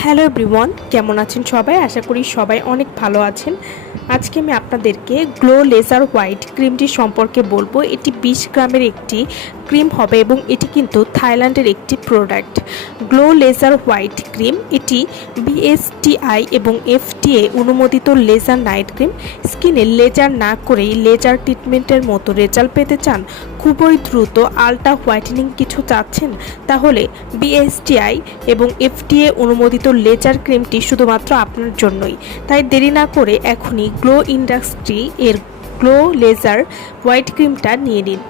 Hello everyone, কেমন আছেন সবাই? আশা করি সবাই অনেক ভালো আছেন। আজকে আমি আপনাদেরকে গ্লো লেজার হোয়াইট ক্রিমটি সম্পর্কে বলবো। এটি 20 গ্রামের একটি ক্রিম হবে এবং এটি কিন্তু থাইল্যান্ডের একটি product. Glow laser white cream এটি বিএসটিআই এবং এফটিএ অনুমোদিত লেজার নাইট ক্রিম। স্কিনে লেজার না করেই লেজার ট্রিটমেন্টের মতো রেজাল্ট পেতে চান, খুবই দ্রুত আলট্রা হোয়াইটেনিং কিছু চাচ্ছেন, তাহলে বিএসটিআই এবং এফটিএ অনুমোদিত লেজার ক্রিমটি শুধুমাত্র আপনার জন্যই। তাই দেরি না করে এখনই গ্লো ইন্ডাস্ট্রি এর গ্লো লেজার হোয়াইট ক্রিমটা নিয়ে নিন।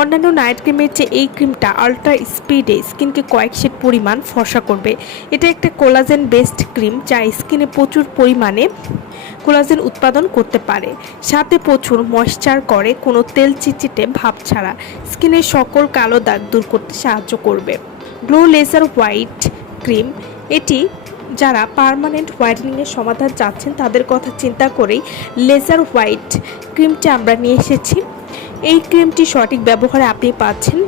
অন্যান্য নাইট ক্রিমের চেয়ে এই ক্রিমটা আল্ট্রা স্পিডে স্কিনকে কয়েক শেড পরিমাণ ফর্সা করবে। এটা একটা কোলাজেন বেসড ক্রিম যা স্কিনে প্রচুর পরিমাণে কোলাজেন উৎপাদন করতে পারে, সাথে প্রচুর ময়েশ্চার করে, কোনো তেল চিটচিটে ভাব ছাড়া স্কিনের সকল কালো দাগ দূর করতে সাহায্য করবে। গ্লো লেজার হোয়াইট ক্রিম এটি যারা পার্মানেন্ট হোয়াইটেনিংয়ের সমাধান চাচ্ছেন তাদের কথা চিন্তা করেই লেজার হোয়াইট ক্রিমটি আমরা নিয়ে এসেছি। এই ক্রিমটি সঠিক ব্যবহারে আপনি পাচ্ছেন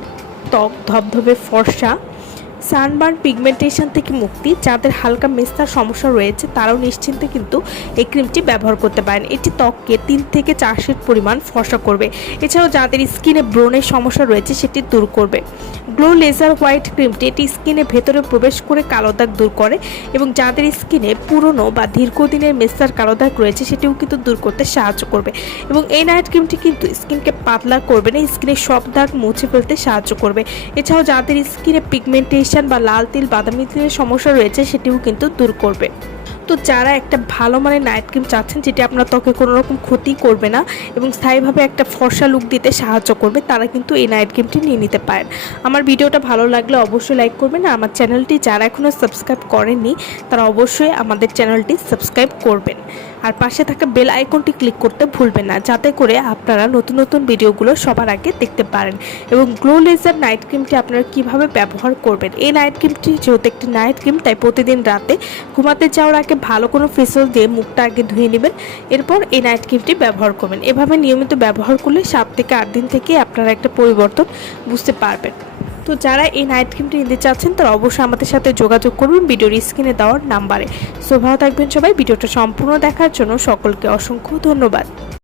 ত্বক ধবধবে ফর্সা, সানবার্ন পিগমেন্টেশন থেকে মুক্তি। যাদের হালকা মেস্তার সমস্যা রয়েছে তারাও নিশ্চিন্তে কিন্তু এই ক্রিমটি ব্যবহার করতে পারেন। এটি ত্বককে 3 থেকে 4 শেড পরিমাণ ফর্সা করবে। এছাড়াও যাদের স্কিনে ব্রণের সমস্যা রয়েছে সেটি দূর করবে। গ্লো লেজার হোয়াইট ক্রিমটি এটি স্কিনে ভেতরে প্রবেশ করে কালো দাগ দূর করে এবং যাদের স্কিনে পুরনো বা দীর্ঘদিনের মেস্তার কালো দাগ রয়েছে সেটিও কিন্তু দূর করতে সাহায্য করবে। এবং এই নাইট ক্রিমটি কিন্তু স্কিনকে পাতলা করবে না, স্কিনের সব দাগ মুছে ফেলতে সাহায্য করবে। এছাড়াও যাদের স্কিনে পিগমেন্টেশন বা লাল তিল বাদামি তিলের সমস্যা রয়েছে সেটিও কিন্তু দূর করবে। তো যারা একটা ভালো মানের নাইট ক্রিম চাচ্ছেন যেটি আপনার ত্বকে কোনো রকম ক্ষতি করবে না এবং স্থায়ীভাবে একটা ফর্সা লুক দিতে সাহায্য করবে, তারা কিন্তু এই নাইট ক্রিমটি নিয়ে নিতে পারেন। আমার ভিডিওটা ভালো লাগলে অবশ্যই লাইক করবেন। আর আমার চ্যানেলটি যারা এখনও সাবস্ক্রাইব করেননি তারা অবশ্যই আমাদের চ্যানেলটি সাবস্ক্রাইব করবেন। আর পাশে থাকা বেল আইকনটি ক্লিক করতে ভুলবেন না, যাতে করে আপনারা নতুন নতুন ভিডিওগুলো সবার আগে দেখতে পারেন। এবং গ্লো লেজার নাইট ক্রিমটি আপনারা কিভাবে ব্যবহার করবেন। এই নাইট ক্রিমটি যেহেতু একটি নাইট ক্রিম, তাই প্রতিদিন রাতে ঘুমাতে যাওয়ার আগে ভালো কোনো ফেস ওয়াশ দিয়ে মুখটা আগে ধুয়ে নেবেন, এরপর এই নাইট ক্রিমটি ব্যবহার করবেন। এভাবে নিয়মিত ব্যবহার করলে 7 থেকে 8 দিন থেকে আপনারা একটা পরিবর্তন বুঝতে পারবেন। তো যারা এই নাইট ক্রিমটি নিতে চাচ্ছেন তারা অবশ্যই আমাদের সাথে যোগাযোগ করবেন ভিডিওর স্ক্রিনে দেওয়ার নাম্বারে। সো ভালো থাকবেন সবাই। ভিডিওটা সম্পূর্ণ দেখার জন্য সকলকে অসংখ্য ধন্যবাদ।